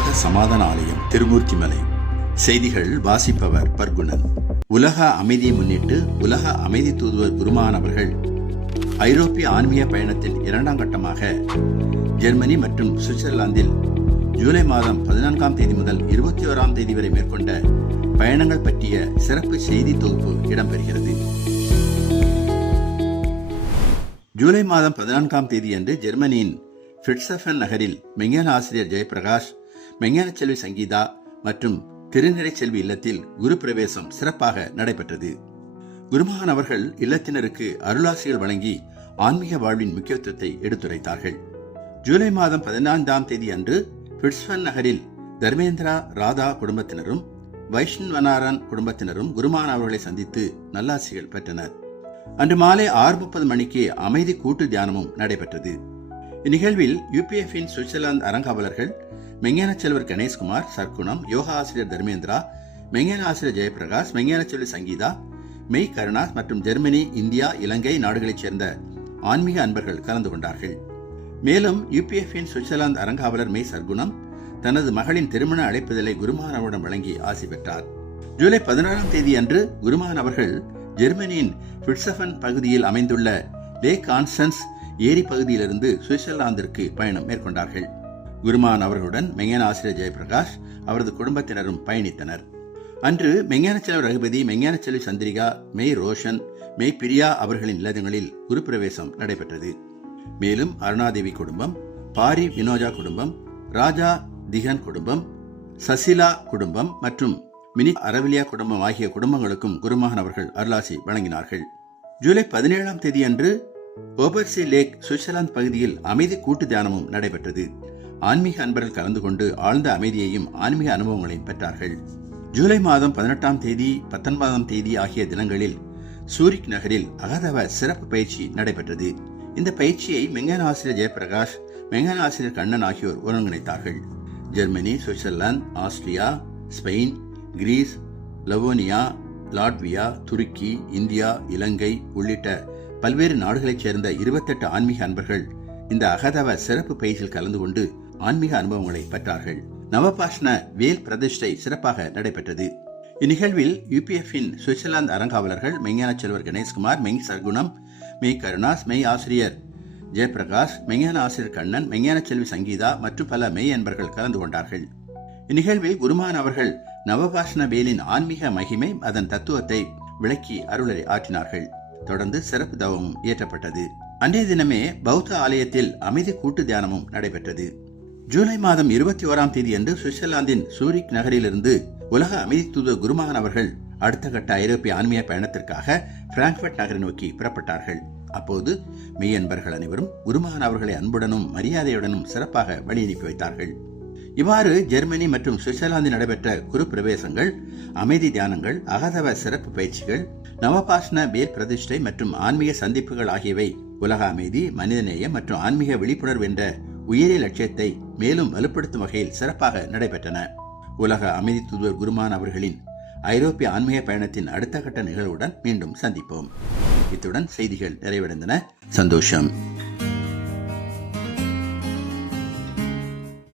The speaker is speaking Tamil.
உலக சமாதான ஆலயம் திருமூர்த்திமலை. செய்திகள் வாசிப்பவர் பர்குணன். உலக அமைதியை முன்னிட்டு உலக அமைதி தூதுவர் குருமான் அவர்கள் ஐரோப்பிய ஆன்மீக பயணத்தின் 2ஆம் கட்டமாக ஜெர்மனி மற்றும் சுவிட்சர்லாந்தில் ஜூலை மாதம் 14ஆம் தேதி முதல் 21ஆம் தேதி வரை மேற்கொண்ட பயணங்கள் பற்றிய சிறப்பு செய்தி தொகுப்பு இடம்பெறுகிறது. ஜூலை மாதம் 14ஆம் தேதி அன்று ஜெர்மனியின் ஃபிட்ஸஃபன் நகரில் மெஞ்ஞான ஆசிரியர் ஜெயபிரகாஷ், மெஞ்ஞான செல்வி சங்கீதா மற்றும் திருநிறை செல்வி இல்லத்தில் குரு பிரவேசம் சிறப்பாக நடைபெற்றது. குருமகான் அவர்கள் இல்லத்தினருக்கு அருளாசிகள் வழங்கி ஆன்மீக வாழ்வின் முக்கியத்துவத்தை எடுத்துரைத்தார்கள். ஜூலை மாதம் 14ஆம் தேதி அன்று ஃபிட்ஸஃபன் நகரில் தர்மேந்திரா ராதா குடும்பத்தினரும் வைஷ்ணவனாரன் குடும்பத்தினரும் குருமகான் அவர்களை சந்தித்து நல்லாசிகள் பெற்றனர். அன்று மாலை 6:30 மணிக்கு அமைதி கூட்டு தியானமும் நடைபெற்றது. இந்நிகழ்வில் UPF-இன் சுவிட்சர்லாந்து அரங்காவலர்கள் மெஞ்ஞான செல்வர் கணேஷ்குமார், சர்க்குணம், யோகா ஆசிரியர் தர்மேந்திரா, மெஞ்ஞான ஆசிரியர் ஜெயபிரகாஷ், மெஞ்ஞான செல்வி சங்கீதா, மெய் கருணாஸ் மற்றும் ஜெர்மனி, இந்தியா, இலங்கை நாடுகளைச் சேர்ந்த ஆன்மீக அன்பர்கள் கலந்து கொண்டார்கள். மேலும் UPF-இன் சுவிட்சர்லாந்து அரங்காவலர் மெய் சர்க்குணம் தனது மகளின் திருமண அழைப்புதலை குருமகான் அவரிடம் வழங்கி ஆசி பெற்றார். ஜூலை 16ஆம் தேதி அன்று குருமகான் அவர்கள் ஜெர்மனியின் ஃபிட்ஸஃபன் பகுதியில் அமைந்துள்ள லேக் கான்ஸ்டன்ஸ் ஏரி பகுதியிலிருந்து சுவிட்சர்லாந்திற்கு பயணம் மேற்கொண்டார்கள். குருமகான் அவர்களுடன் மெஞ்ஞான ஆசிரியர் ஜெயபிரகாஷ் அவரது குடும்பத்தினரும் பயணித்தனர். அன்று மெஞ்ஞான செல்வர் ரகுபதி, மெஞ்ஞான செல்வி சந்திரிகா, மெய் ரோஷன், மெய் பிரியா அவர்களின் இல்லங்களில் குரு பிரவேசம் நடைபெற்றது. மேலும் அருணாதேவி குடும்பம், பாரி வினோஜா குடும்பம், ராஜா திகன் குடும்பம், சசிலா குடும்பம் மற்றும் மினி அரவிலியா குடும்பம் ஆகிய குடும்பங்களுக்கும் குருமகான் அவர்கள் அருளாசி வழங்கினார்கள். ஜூலை 17ஆம் தேதி அன்று ஓபர்சி லேக் சுவிட்சர்லாந்து பகுதியில் அமைதி கூட்டு தியானமும் நடைபெற்றது. ஆன்மீக அன்பர்கள் கலந்து கொண்டு ஆழ்ந்த அமைதியையும் ஆன்மீக அனுபவங்களையும் பெற்றார்கள். ஜூலை மாதம் 18ஆம் தேதி 19ஆம் தேதி ஆகிய தினங்களில் சூரிக் நகரில் அகதவ சிறப்பு பயிற்சி நடைபெற்றது. இந்த பயிற்சியை மெஞ்ஞான ஆசிரியர் ஜெயபிரகாஷ், மெஞ்ஞான ஆசிரியர் கண்ணன் ஆகியோர் ஒருங்கிணைத்தார்கள். Germany, Switzerland, Austria, Spain, Greece, லவோனியா, லாட்வியா, துருக்கி, இந்தியா, இலங்கை உள்ளிட்ட பல்வேறு நாடுகளைச் சேர்ந்த 28 ஆன்மீக அன்பர்கள் இந்த அகதவ சிறப்பு பயிற்சியில் கலந்து கொண்டு ஆன்மீக அனுபவங்களை பெற்றார்கள். நவபாஷ்ண வேல் பிரதிஷ்டை சிறப்பாக நடைபெற்றது. இந்நிகழ்வில் UPF-இன் சுவிட்சர்லாந்து அரங்காவலர்கள் மெஞ்ஞான செல்வர் கணேஷ்குமார், மெய் சர்க்குணம், மெய் கருணாஸ், மெய் ஆசிரியர் ஜெயபிரகாஷ், மெஞ்ஞான ஆசிரியர் கண்ணன், மெஞ்ஞான செல்வி சங்கீதா மற்றும் பல மெய் அன்பர்கள் கலந்து கொண்டார்கள். இந்நிகழ்வில் குருமகான் அவர்கள் நவபாஷ்ண வேலின் ஆன்மீக மகிமை, அதன் தத்துவத்தை விளக்கி அருளை ஆற்றினார்கள். தொடர்ந்து சிறப்பு தவமும் இயற்றப்பட்டது. அன்றைய தினமே பௌத்த ஆலயத்தில் அமைதி கூட்டு தியானமும் நடைபெற்றது. ஜூலை மாதம் 21ஆம் தேதி அன்று சுவிட்சர்லாந்தின் சூரிக் நகரிலிருந்து உலக அமைதி தூதர் குருமகான் அவர்கள் அடுத்த கட்ட ஐரோப்பிய ஆன்மீக பயணத்திற்காக பிராங்க்பர்ட் நகரை நோக்கி புறப்பட்டார்கள். அப்போது மெய்யன்பர்கள் அனைவரும் குருமகான் அவர்களை அன்புடனும் மரியாதையுடனும் சிறப்பாக வழி அனுப்பி வைத்தார்கள். இவ்வாறு ஜெர்மனி மற்றும் சுவிட்சர்லாந்தில் நடைபெற்ற குரு பிரவேசங்கள், அமைதி தியானங்கள், அகதவ சிறப்பு பயிற்சிகள், நவபாஷ்ண வேல் பிரதிஷ்டை மற்றும் ஆன்மீக சந்திப்புகள் ஆகியவை உலக அமைதி, மனிதநேயம் மற்றும் ஆன்மீக விழிப்புணர்வு என்ற உயரிய லட்சியத்தை மேலும் வலுப்படுத்தும் வகையில் சிறப்பாக நடைபெற்றன. உலக அமைதி தூதுவர் குருமகான் அவர்களின் ஐரோப்பிய ஆன்மீக பயணத்தின் அடுத்த கட்ட நிகழ்வுடன் மீண்டும் சந்திப்போம். இத்துடன் செய்திகள் நிறைவடைந்தன. சந்தோஷம்.